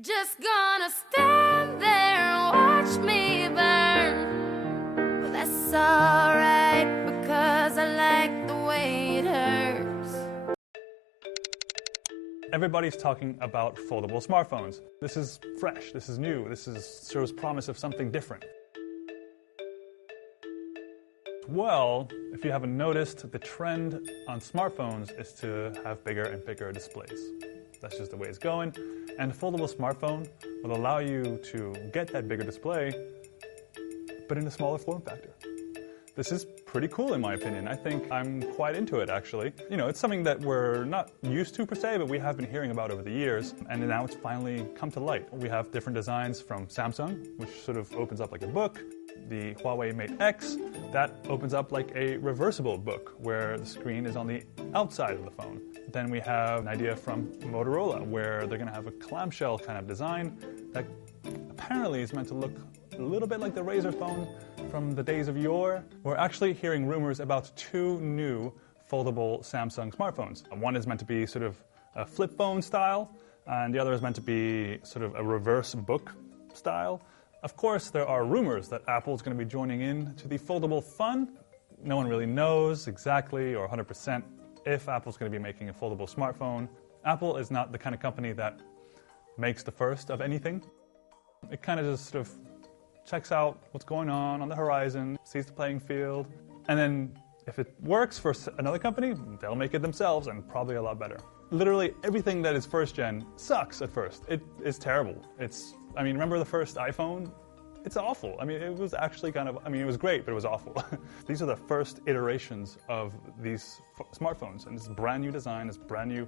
Just gonna stand there and watch me burn. Well, that's alright because I like the way it hurts. Everybody's talking about foldable smartphones. This is fresh, this is new, shows promise of something different. Well, if you haven't noticed, the trend on smartphones is to have bigger and bigger displays. That's just the way it's going. And a foldable smartphone will allow you to get that bigger display, but in a smaller form factor. This is pretty cool in my opinion. I think I'm quite into it actually. You know, it's something that we're not used to per se, but we have been hearing about over the years, and now it's finally come to light. We have different designs from Samsung, which sort of opens up like a book. The Huawei Mate X, that opens up like a reversible book where the screen is on the outside of the phone. Then we have an idea from Motorola where they're going to have a clamshell kind of design that apparently is meant to look a little bit like the Razr phone from the days of yore. We're actually hearing rumors about two new foldable Samsung smartphones. One is meant to be sort of a flip phone style, and the other is meant to be sort of a reverse book style. Of course, there are rumors that Apple is going to be joining in to the foldable fun. No one really knows exactly or 100% if Apple's going to be making a foldable smartphone. Apple is not the kind of company that makes the first of anything. It kind of just sort of checks out what's going on the horizon, sees the playing field, and then if it works for another company, they'll make it themselves and probably a lot better. Literally everything that is first gen sucks at first. It is terrible. Remember the first iPhone? It's awful. It was actually it was great, but it was awful. These are the first iterations of these smartphones, and it's brand new design, it's brand new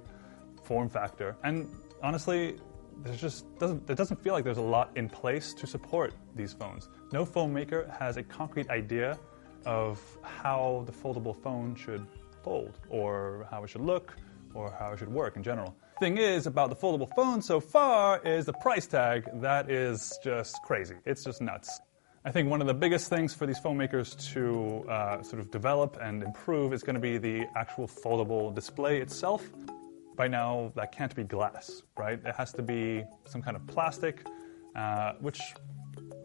form factor, and honestly, it doesn't feel like there's a lot in place to support these phones. No phone maker has a concrete idea of how the foldable phone should fold, or how it should look, or how it should work in general. Thing is about the foldable phone so far is the price tag. That is just crazy. It's just nuts. I think one of the biggest things for these phone makers to sort of develop and improve is going to be the actual foldable display itself. By now, that can't be glass, right? It has to be some kind of plastic, which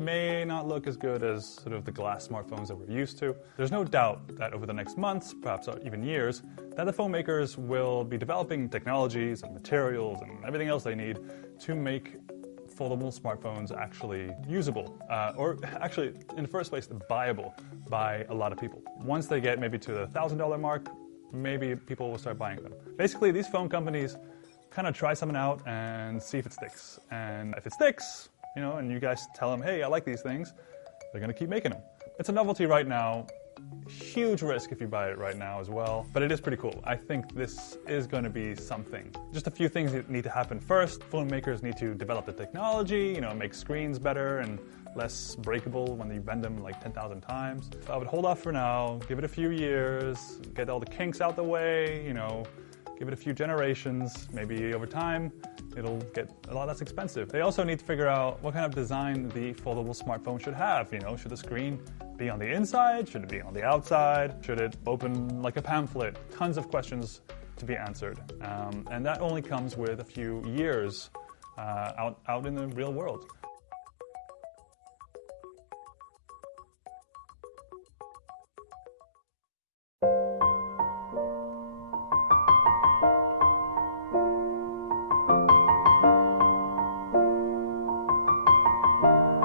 may not look as good as sort of the glass smartphones that we're used to. There's no doubt that over the next months, perhaps even years, that the phone makers will be developing technologies and materials and everything else they need to make foldable smartphones actually usable, or actually, in the first place, buyable by a lot of people. Once they get maybe to the $1,000 mark, maybe people will start buying them. Basically, these phone companies kind of try something out and see if it sticks. And if it sticks, and you guys tell them, hey, I like these things, they're going to keep making them. It's a novelty right now. Huge risk if you buy it right now as well, but it is pretty cool. I think this is going to be something. Just a few things that need to happen first. Phone makers need to develop the technology, make screens better and less breakable when you bend them like 10,000 times. So I would hold off for now, give it a few years, get all the kinks out the way, give it a few generations. Maybe over time, it'll get a lot less expensive. They also need to figure out what kind of design the foldable smartphone should have. Should the screen be on the inside? Should it be on the outside? Should it open like a pamphlet? Tons of questions to be answered. And that only comes with a few years out in the real world.